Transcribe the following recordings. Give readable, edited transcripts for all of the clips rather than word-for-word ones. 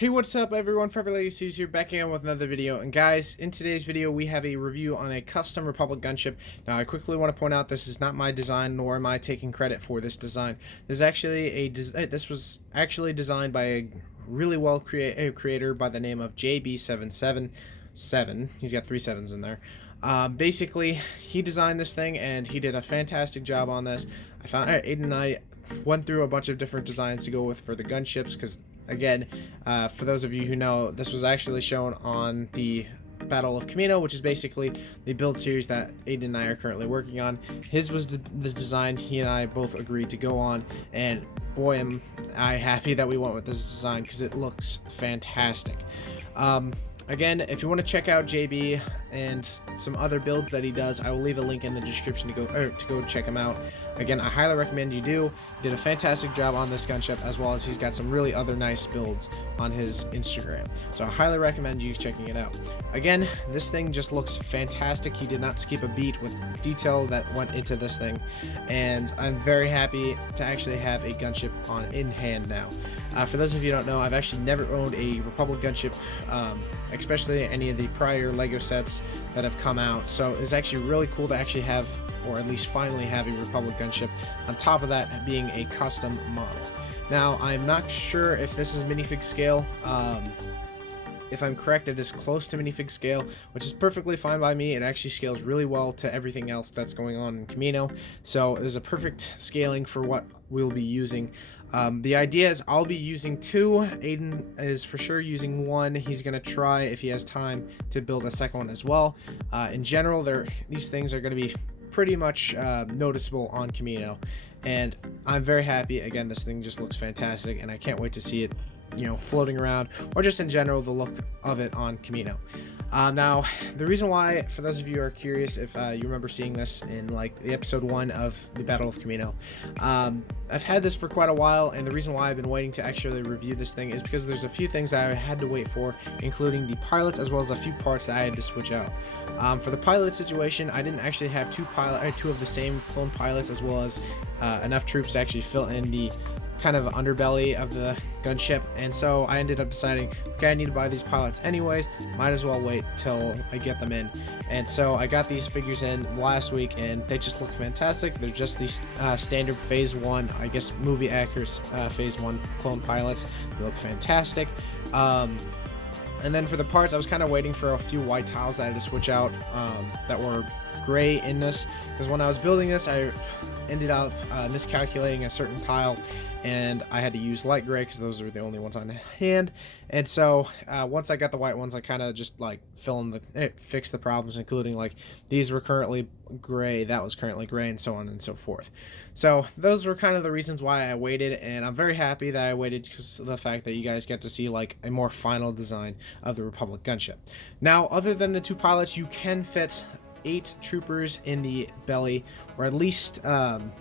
Hey, what's up everyone, Forever Legacies here, back again with another video. And guys, in today's video we have a review on a custom Republic gunship. Now I quickly want to point out this is not my design, nor am I taking credit for this design. This was actually designed by a really well creator by the name of JB777. He's got 3 7s in there. Basically, he designed this thing and he did a fantastic job on this. Aiden and I went through a bunch of different designs to go with for the gunships because, again, for those of you who know, this was actually shown on the Battle of Kamino, which is basically the build series that Aiden and I are currently working on. His was the design he and I both agreed to go on, and boy am I happy that we went with this design because it looks fantastic. Again, if you want to check out JB and some other builds that he does, I will leave a link in the description to go check him out. Again, I highly recommend you do. He did a fantastic job on this gunship, as well as he's got some really other nice builds on his Instagram. So I highly recommend you checking it out. Again, this thing just looks fantastic. He did not skip a beat with detail that went into this thing, and I'm very happy to actually have a gunship in hand now. For those of you who don't know, I've actually never owned a Republic gunship, especially any of the prior LEGO sets that have come out. So it's actually really cool to actually have, or at least finally have, a Republic gunship. On top of that being a custom model. Now, I'm not sure if this is minifig scale. If I'm correct, it is close to minifig scale, which is perfectly fine by me. It actually scales really well to everything else that's going on in Kamino, so there's a perfect scaling for what we'll be using. The idea is I'll be using 2. Aiden is for sure using 1. He's going to try, if he has time, to build a second one as well. In general, these things are going to be pretty much noticeable on Kamino, and I'm very happy. Again, this thing just looks fantastic, and I can't wait to see it, floating around, or just in general the look of it on Kamino. Now, the reason why, for those of you who are curious, if you remember seeing this in like the episode 1 of the Battle of Kamino, I've had this for quite a while, and the reason why I've been waiting to actually review this thing is because there's a few things that I had to wait for, including the pilots, as well as a few parts that I had to switch out. For the pilot situation, I didn't actually have 2 of the same clone pilots, as well as enough troops to actually fill in the kind of underbelly of the gunship, and so I ended up deciding, okay, I need to buy these pilots anyways, might as well wait till I get them in. And so I got these figures in last week, and they just look fantastic. They're just these standard phase 1, I guess movie accurate phase 1 clone pilots. They look fantastic. And then for the parts, I was kind of waiting for a few white tiles that I had to switch out that were gray in this, because when I was building this, I ended up miscalculating a certain tile, and I had to use light gray because those were the only ones on hand. And so once I got the white ones, I kind of just like fixed the problems, including like these were currently gray, that was currently gray, and so on and so forth. So those were kind of the reasons why I waited, and I'm very happy that I waited because of the fact that you guys get to see like a more final design of the Republic gunship. Now, other than the 2 pilots, you can fit 8 troopers in the belly, or at least 9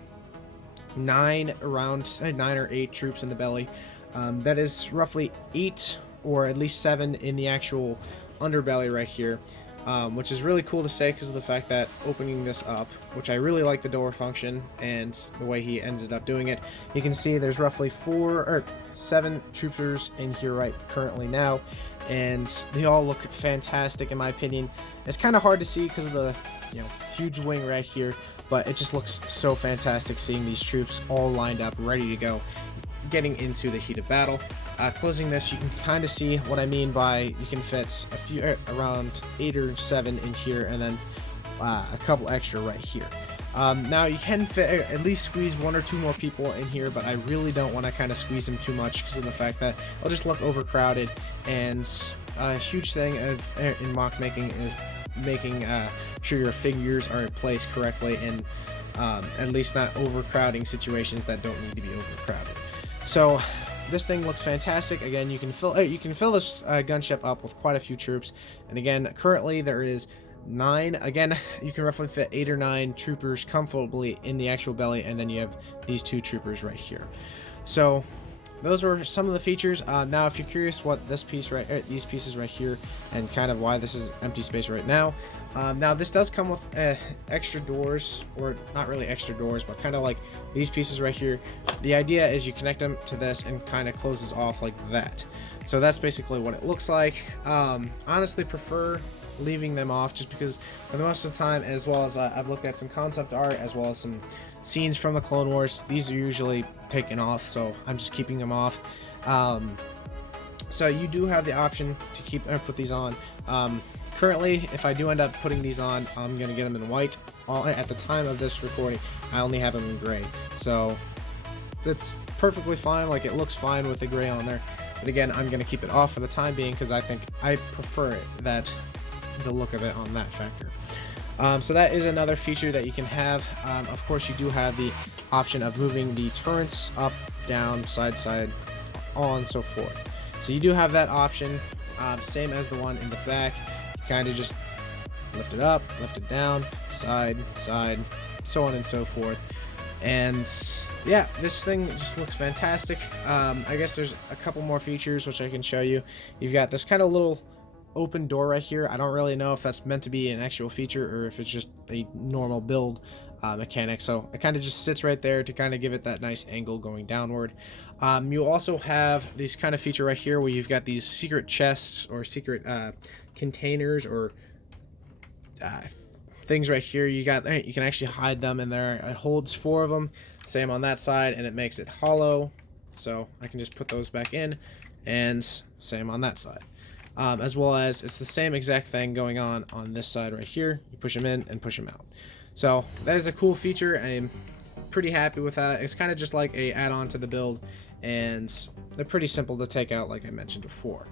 or 8 troops in the belly. That is roughly 8 or at least 7 in the actual underbelly right here, which is really cool to say because of the fact that opening this up, which I really like the door function and the way he ended up doing it, you can see there's roughly 7 troopers in here right currently now, and they all look fantastic in my opinion. It's kind of hard to see because of the huge wing right here, but it just looks so fantastic seeing these troops all lined up ready to go, getting into the heat of battle. Closing this, you can kind of see what I mean by you can fit a few around 8 or 7 in here, and then a couple extra right here. Now you can fit, at least squeeze 1 or 2 more people in here, but I really don't want to kind of squeeze them too much because of the fact that it'll just look overcrowded. And a huge thing in mock making is making sure your figures are placed correctly and at least not overcrowding situations that don't need to be overcrowded. So this thing looks fantastic. Again, you can fill this gunship up with quite a few troops, and again, currently there is 9. Again, you can roughly fit 8 or 9 troopers comfortably in the actual belly, and then you have these 2 troopers right here. So those were some of the features. Now, if you're curious what this piece these pieces right here, and kind of why this is empty space right now. Now, this does come with extra doors, or not really extra doors, but kind of like these pieces right here. The idea is you connect them to this and kind of closes off like that. So that's basically what it looks like. Honestly, prefer leaving them off just because for the most of the time, as well as I've looked at some concept art as well as some scenes from the Clone Wars, these are usually taken off, so I'm just keeping them off. So you do have the option to put these on. Currently, if I do end up putting these on, I'm gonna get them in white. At the time of this recording, I only have them in gray, so that's perfectly fine. Like, it looks fine with the gray on there, but again, I'm gonna keep it off for the time being because I think I prefer the look of it on that factor. So that is another feature that you can have. Of course, you do have the option of moving the turrets up, down, side, on and so forth. So you do have that option, same as the one in the back. You kind of just lift it up, lift it down, side, so on and so forth. And yeah, this thing just looks fantastic. I guess there's a couple more features which I can show you. You've got this kind of little open door right here. I don't really know if that's meant to be an actual feature or if it's just a normal build mechanic, so it kind of just sits right there to kind of give it that nice angle going downward. You also have this kind of feature right here where you've got these secret chests or secret containers or things right here. You can actually hide them in there. It holds 4 of them, same on that side, and it makes it hollow, so I can just put those back in, and same on that side. As well as it's the same exact thing going on this side right here. You push them in and push them out. So that is a cool feature. I'm pretty happy with that. It's kind of just like a add-on to the build, and they're pretty simple to take out like I mentioned before.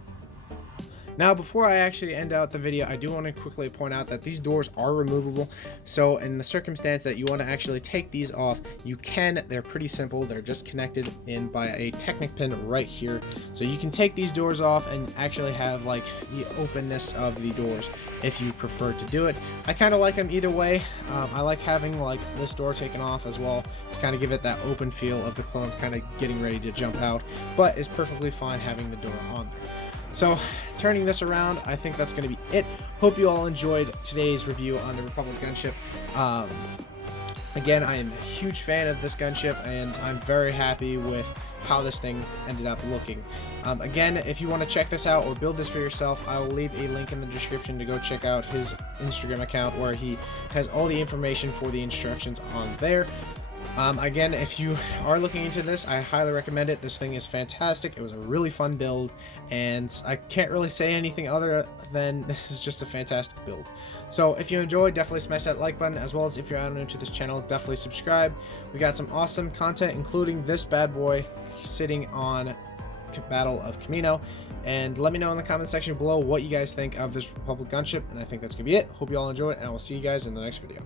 Now, before I actually end out the video, I do want to quickly point out that these doors are removable. So in the circumstance that you want to actually take these off, you can. They're pretty simple. They're just connected in by a Technic pin right here. So you can take these doors off and actually have like the openness of the doors if you prefer to do it. I kind of like them either way. I like having like this door taken off as well to kind of give it that open feel of the clones kind of getting ready to jump out, but it's perfectly fine having the door on there. So, turning this around, I think that's going to be it. Hope you all enjoyed today's review on the Republic gunship. Again, I am a huge fan of this gunship, and I'm very happy with how this thing ended up looking. Again, if you want to check this out or build this for yourself, I will leave a link in the description to go check out his Instagram account where he has all the information for the instructions on there. Again, if you are looking into this, I highly recommend it. This thing is fantastic. It was a really fun build, and I can't really say anything other than this is just a fantastic build. So if you enjoyed, definitely smash that like button, as well as if you're new to this channel, definitely subscribe. We got some awesome content, including this bad boy sitting on Battle of Kamino, and let me know in the comment section below what you guys think of this Republic gunship, and I think that's gonna be it. Hope you all enjoyed, and I will see you guys in the next video.